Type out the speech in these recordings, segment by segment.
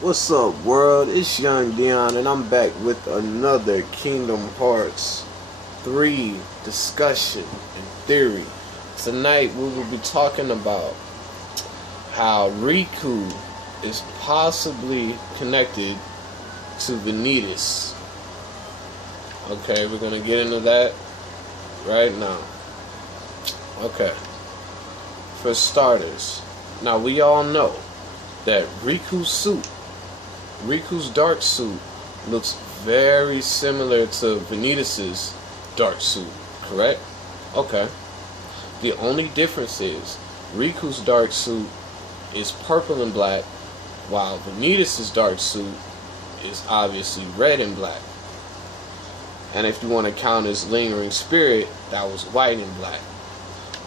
What's up, world? It's Young Dion, and I'm back with another Kingdom Hearts 3 discussion and theory. Tonight, we will be talking about how Riku is possibly connected to Vanitas. Okay, we're going to get into that right now. Okay, for starters, now we all know that Riku's dark suit looks very similar to Vanitas' dark suit, correct? Okay. The only difference is Riku's dark suit is purple and black, while Vanitas' dark suit is obviously red and black. And if you want to count as lingering spirit, that was white and black.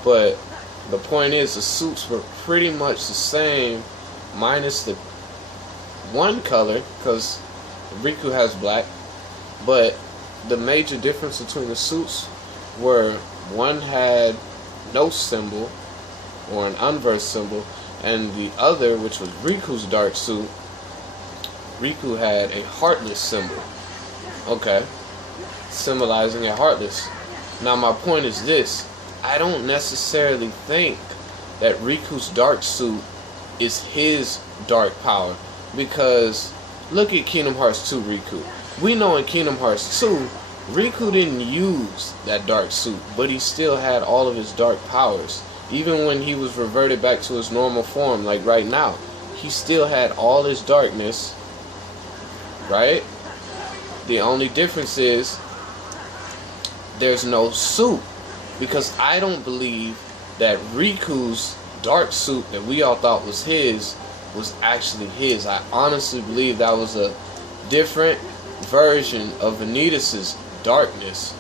But the point is, the suits were pretty much the same, minus the one color, because Riku has black. But the major difference between the suits were one had no symbol, or an unversed symbol, and the other, which was Riku's dark suit, Riku had a heartless symbol. Okay, symbolizing a heartless. Now my point is this: I don't necessarily think that Riku's dark suit is his dark power, because look at Kingdom Hearts 2 Riku. We know in Kingdom Hearts 2, Riku didn't use that dark suit, but he still had all of his dark powers. Even when he was reverted back to his normal form, like right now, he still had all his darkness, right? The only difference is there's no suit, because I don't believe that Riku's dark suit that we all thought was his was actually his. I honestly believe that was a different version of Vanitas' darkness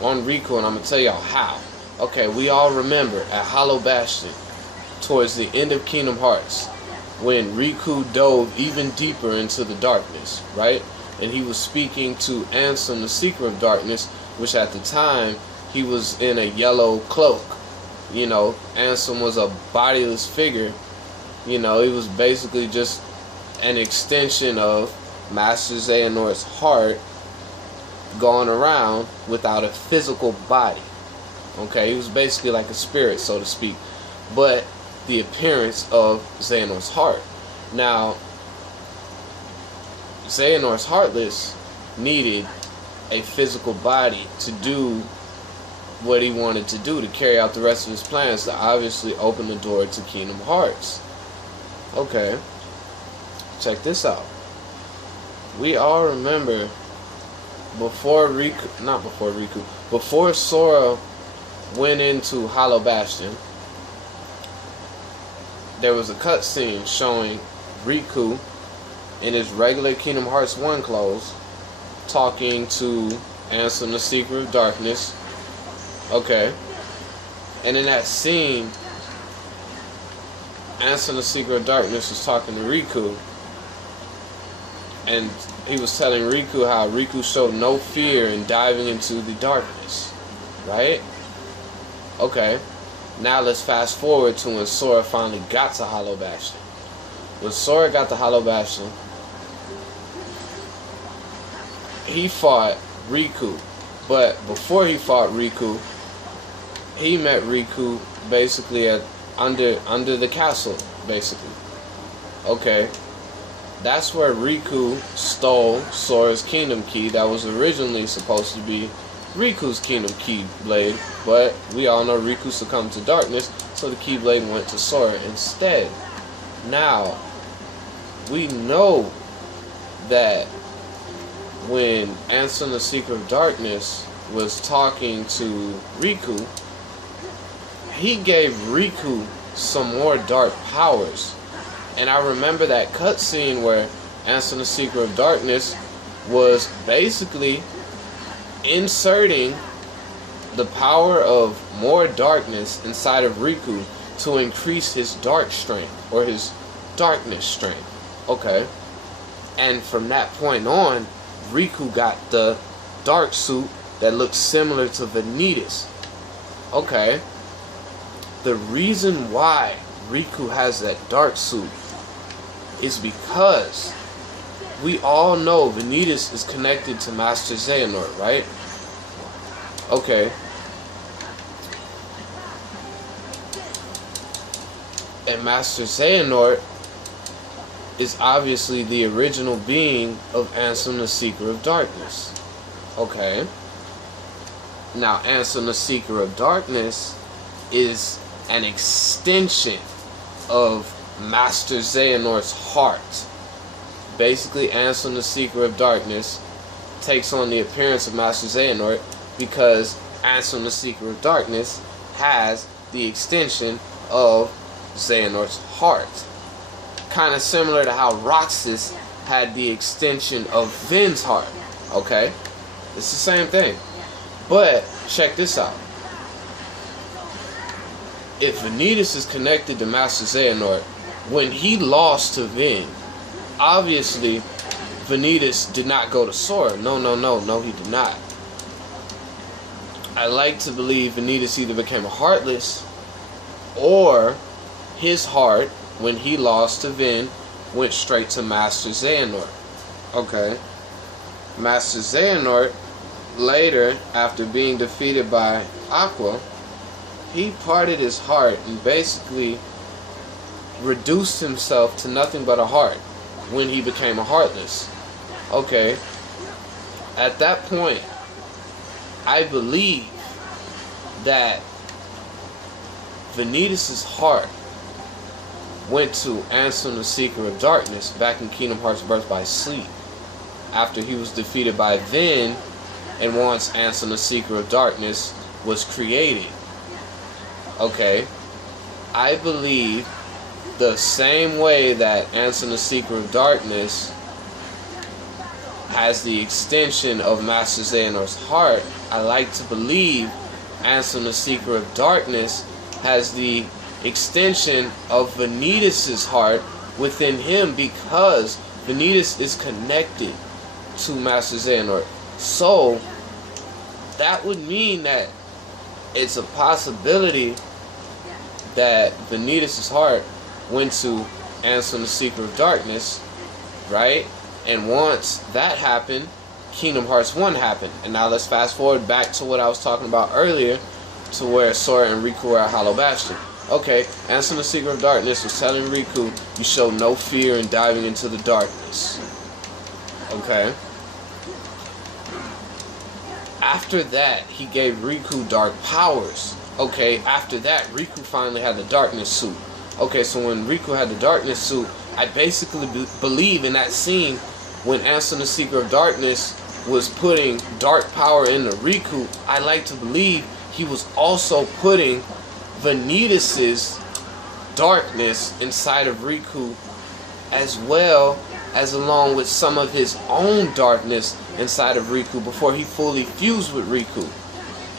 on Riku, and I'm going to tell y'all how. Okay, we all remember at Hollow Bastion, towards the end of Kingdom Hearts, when Riku dove even deeper into the darkness, right? And he was speaking to Ansem, the Seeker of Darkness, which at the time, he was in a yellow cloak. You know, Ansem was a bodiless figure. You know, he was basically just an extension of Master Xehanort's heart going around without a physical body. Okay, he was basically like a spirit, so to speak, but the appearance of Xehanort's heart. Now, Xehanort's Heartless needed a physical body to do what he wanted to do, to carry out the rest of his plans, to obviously open the door to Kingdom Hearts. Okay, check this out. We all remember before Sora went into Hollow Bastion, there was a cutscene showing Riku in his regular Kingdom Hearts 1 clothes talking to Ansem, the Seeker of Darkness. Okay, and in that scene, Ansem, the Seeker of Darkness was talking to Riku, and he was telling Riku how Riku showed no fear in diving into the darkness, right? Okay, now let's fast forward to when Sora finally got to Hollow Bastion. When Sora got to Hollow Bastion, he fought Riku, but before he fought Riku, he met Riku basically at under the castle, basically. Okay, that's where Riku stole Sora's Kingdom Key that was originally supposed to be Riku's Kingdom Key Blade, but we all know Riku succumbed to darkness, so the Keyblade went to Sora instead. Now, we know that when Ansem, the Seeker of Darkness, was talking to Riku, he gave Riku some more dark powers. And I remember that cutscene where Ansem, the Seeker of Darkness, was basically inserting the power of more darkness inside of Riku to increase his dark strength, or his darkness strength. Okay, and from that point on, Riku got the dark suit that looks similar to Vanitas. Okay, the reason why Riku has that dark suit is because we all know Vanitas is connected to Master Xehanort, right? Okay. And Master Xehanort is obviously the original being of Ansem the Seeker of Darkness. Okay. Now, Ansem the Seeker of Darkness is an extension of Master Xehanort's heart. Basically, Ansem the Seeker of Darkness takes on the appearance of Master Xehanort because Ansem the Seeker of Darkness has the extension of Xehanort's heart. Kind of similar to how Roxas had the extension of Vin's heart. Okay? It's the same thing. But, check this out. If Vanitas is connected to Master Xehanort, when he lost to Vin, obviously Vanitas did not go to Sora. No, he did not. I like to believe Vanitas either became a Heartless, or his heart, when he lost to Vin, went straight to Master Xehanort. Okay. Master Xehanort, later, after being defeated by Aqua, he parted his heart and basically reduced himself to nothing but a heart when he became a Heartless. Okay. At that point, I believe that Vanitas' heart went to Ansem the Seeker of Darkness back in Kingdom Hearts Birth by Sleep, after he was defeated by Vin, and once Ansem the Seeker of Darkness was created. Okay, I believe the same way that Ansem the Seeker of Darkness has the extension of Master Xehanort's heart, I like to believe Ansem the Seeker of Darkness has the extension of Vanitas' heart within him, because Vanitas is connected to Master Xehanort. So that would mean that it's a possibility that Vanitas' heart went to Ansem the Seeker of Darkness, right? And once that happened, Kingdom Hearts 1 happened. And now let's fast forward back to what I was talking about earlier, to where Sora and Riku are at Hollow Bastion. Okay, Ansem the Seeker of Darkness was telling Riku, you show no fear in diving into the darkness. Okay. After that, he gave Riku dark powers. Okay, after that, Riku finally had the darkness suit. Okay, so when Riku had the darkness suit, I basically believe in that scene when Ansem the Seeker of Darkness was putting dark power into Riku, I like to believe he was also putting Vanitas' darkness inside of Riku, as well as along with some of his own darkness inside of Riku before he fully fused with Riku.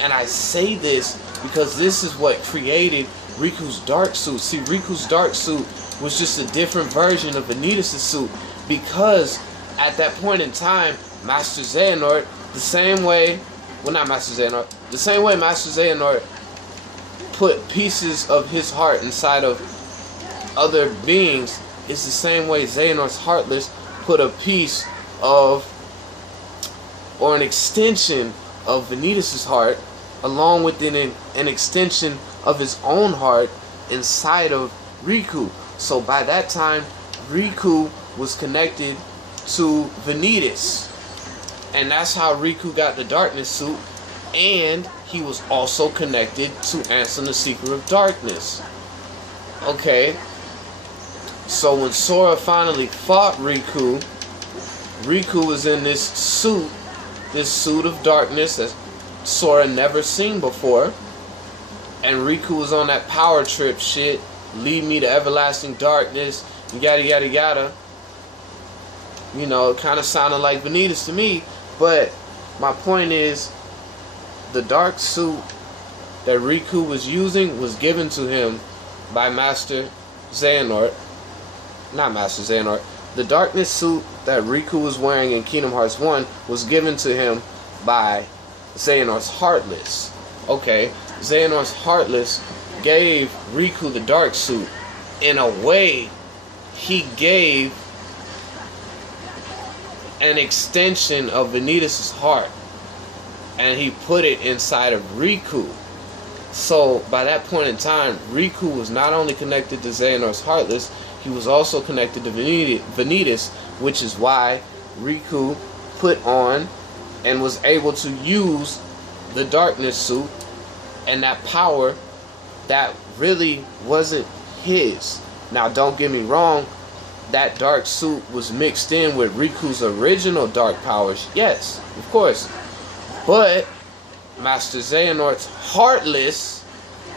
And I say this because this is what created Riku's dark suit. See, Riku's dark suit was just a different version of Vanitas' suit, because at that point in time, Master Xehanort, the same way Master Xehanort put pieces of his heart inside of other beings, is the same way Xehanort's Heartless put a piece of, or an extension of Vanitas' heart, along with an extension of his own heart inside of Riku. So by that time, Riku was connected to Vanitas. And that's how Riku got the darkness suit. And he was also connected to Ansem the Seeker of Darkness. Okay. So when Sora finally fought Riku, Riku was in this suit of darkness that Sora never seen before. And Riku was on that power trip shit, lead me to everlasting darkness, yada yada yada. You know, it kind of sounded like Vanitas to me. But my point is, the dark suit that Riku was using was given to him by Master Xehanort. Not Master Xehanort. The darkness suit that Riku was wearing in Kingdom Hearts 1 was given to him by Xehanort's Heartless. Okay, Xehanort's Heartless gave Riku the dark suit. In a way, he gave an extension of Vanitas' heart, and he put it inside of Riku. So by that point in time, Riku was not only connected to Xehanort's Heartless, he was also connected to Vanitas, which is why Riku put on and was able to use the darkness suit and that power that really wasn't his. Now don't get me wrong, that dark suit was mixed in with Riku's original dark powers, yes, of course. But Master Xehanort's Heartless,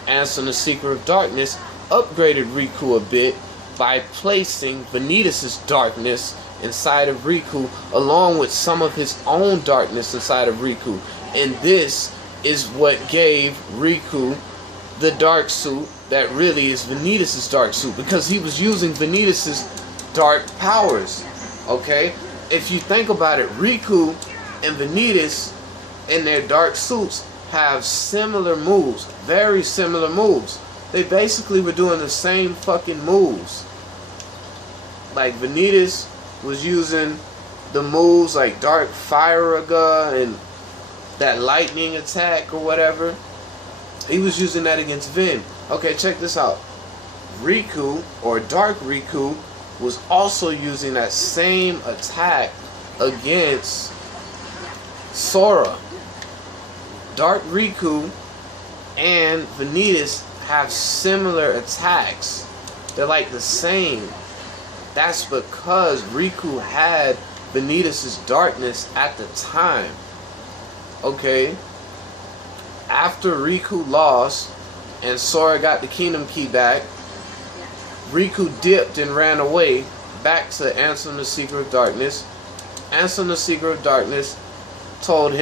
answering the Secret of Darkness, upgraded Riku a bit by placing Vanitas' darkness inside of Riku, along with some of his own darkness inside of Riku. And this is what gave Riku the dark suit that really is Vanitas' dark suit, because he was using Vanitas' dark powers. Okay? If you think about it, Riku and Vanitas in their dark suits have similar moves, very similar moves. They basically were doing the same fucking moves. Like Vanitas was using the moves like Dark Firaga and that lightning attack or whatever. He was using that against Vin. Okay, check this out. Riku, or Dark Riku, was also using that same attack against Sora. Dark Riku and Vanitas have similar attacks. They're like the same. That's because Riku had Vanitas' darkness at the time. Okay? After Riku lost and Sora got the Kingdom Key back, Riku dipped and ran away back to Ansem the Secret of Darkness. Ansem the Secret of Darkness told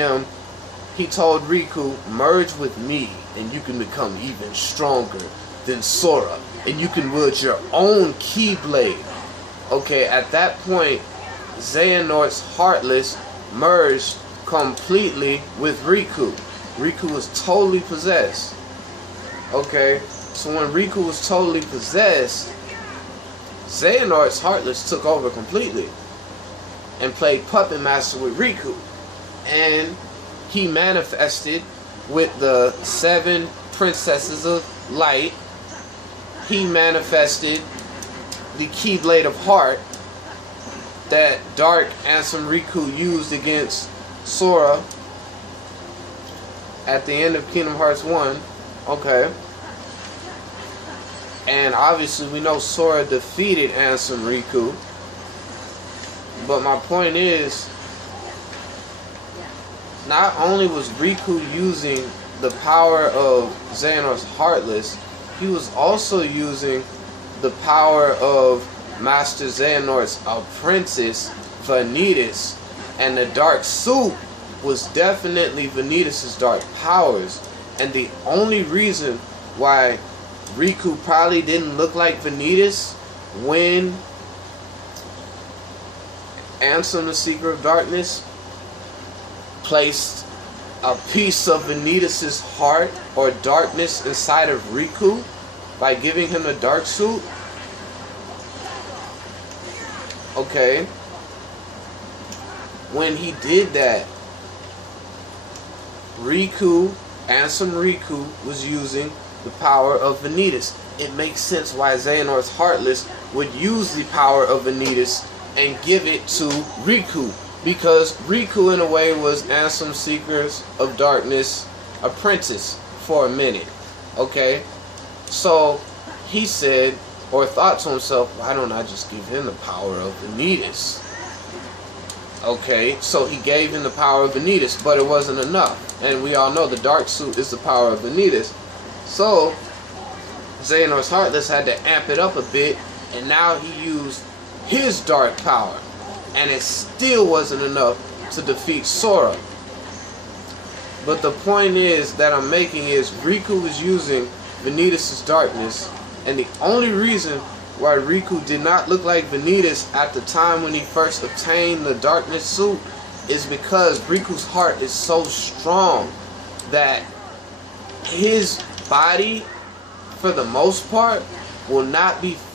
Riku, merge with me and you can become even stronger than Sora, and you can wield your own Keyblade. Okay, at that point, Xehanort's Heartless merged completely with Riku. Riku was totally possessed. Okay, so when Riku was totally possessed, Xehanort's Heartless took over completely and played Puppet Master with Riku. And he manifested with the 7 Princesses of Light. He manifested the Keyblade of Heart that Dark Ansem Riku used against Sora at the end of Kingdom Hearts 1. Okay. And obviously we know Sora defeated Ansem Riku. But my point is, not only was Riku using the power of Xehanort's Heartless, he was also using the power of Master Xehanort's apprentice, Vanitas. And the dark suit was definitely Vanitas' dark powers. And the only reason why Riku probably didn't look like Vanitas when Ansem the Secret of Darkness placed a piece of Vanitas' heart or darkness inside of Riku by giving him a dark suit. Okay. When he did that, Ansem Riku was using the power of Vanitas. It makes sense why Xehanort's Heartless would use the power of Vanitas and give it to Riku, because Riku in a way was Ansem Secret of Darkness apprentice for a minute. Okay, so he said or thought to himself, why don't I just give him the power of Vanitas? Okay, so he gave him the power of Vanitas, but it wasn't enough. And we all know the dark suit is the power of Vanitas. So Xehanort's Heartless had to amp it up a bit, and now he used his dark power. And it still wasn't enough to defeat Sora. But the point is that I'm making is Riku was using Vanitas' darkness, and the only reason why Riku did not look like Vanitas at the time when he first obtained the darkness suit is because Riku's heart is so strong that his body, for the most part, will not be